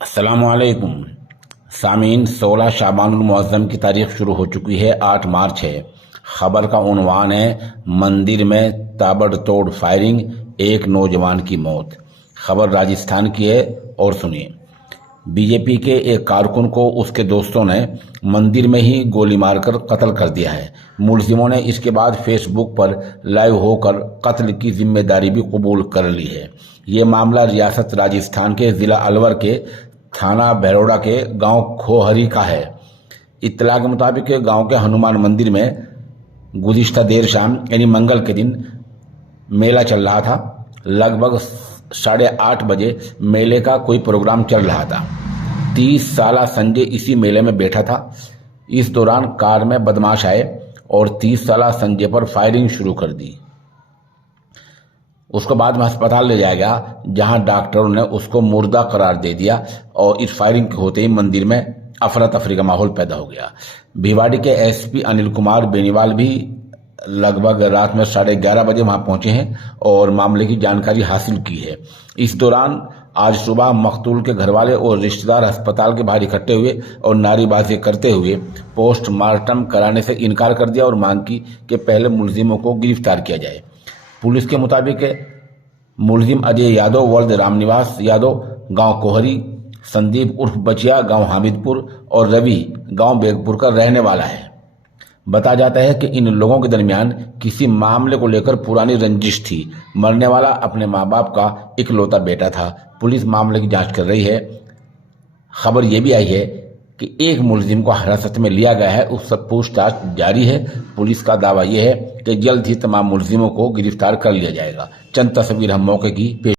अस्सलामुअलैकुम सामीन 16 शाबानुल मुअज़्ज़म की तारीख शुरू हो चुकी है। 8 मार्च है। खबर का उन्वान है मंदिर में ताबड़तोड़ फायरिंग, एक नौजवान की मौत। खबर राजस्थान की है और सुनिए। बीजेपी के एक कारकुन को उसके दोस्तों ने मंदिर में ही गोली मारकर कत्ल कर दिया है। मुलजिमों ने इसके बाद फेसबुक पर लाइव होकर कत्ल की जिम्मेदारी भी कबूल कर ली है। ये मामला रियासत राजस्थान के ज़िला अलवर के थाना भैरोड़ा के गांव खोहरी का है। इत्तला के मुताबिक गांव के हनुमान मंदिर में गुज़िश्ता देर शाम यानी मंगल के दिन मेला चल रहा था। लगभग 8:30 बजे मेले का कोई प्रोग्राम चल रहा था। 30 साला संजय इसी मेले में बैठा था। इस दौरान कार में बदमाश आए और 30 साला संजय पर फायरिंग शुरू कर दी। उसको बाद में अस्पताल ले जाया गया, जहां डॉक्टरों ने उसको मुर्दा करार दे दिया और इस फायरिंग होते ही मंदिर में अफरा तफरी का माहौल पैदा हो गया। भिवाड़ी के एसपी अनिल कुमार बेनीवाल भी लगभग रात में 11:30 बजे वहां पहुंचे हैं और मामले की जानकारी हासिल की है। इस दौरान आज सुबह मकतूल के घरवाले और रिश्तेदार अस्पताल के बाहर इकट्ठे हुए और नारेबाजी करते हुए पोस्टमार्टम कराने से इनकार कर दिया और मांग की कि पहले मुलजिमों को गिरफ्तार किया जाए। पुलिस के मुताबिक मुलजिम अजय यादव वर्द रामनिवास यादव गांव कोहरी, संदीप उर्फ बचिया गांव हामिदपुर और रवि गांव बेगपुर का रहने वाला है। बताया जाता है कि इन लोगों के दरमियान किसी मामले को लेकर पुरानी रंजिश थी। मरने वाला अपने माँ बाप का इकलौता बेटा था। पुलिस मामले की जांच कर रही है। खबर यह भी आई है कि एक मुलजिम को हिरासत में लिया गया है, उससे पूछताछ जारी है। पुलिस का दावा यह है कि जल्द ही तमाम मुलजिमों को गिरफ्तार कर लिया जाएगा। चंद तस्वीर हम मौके की पेश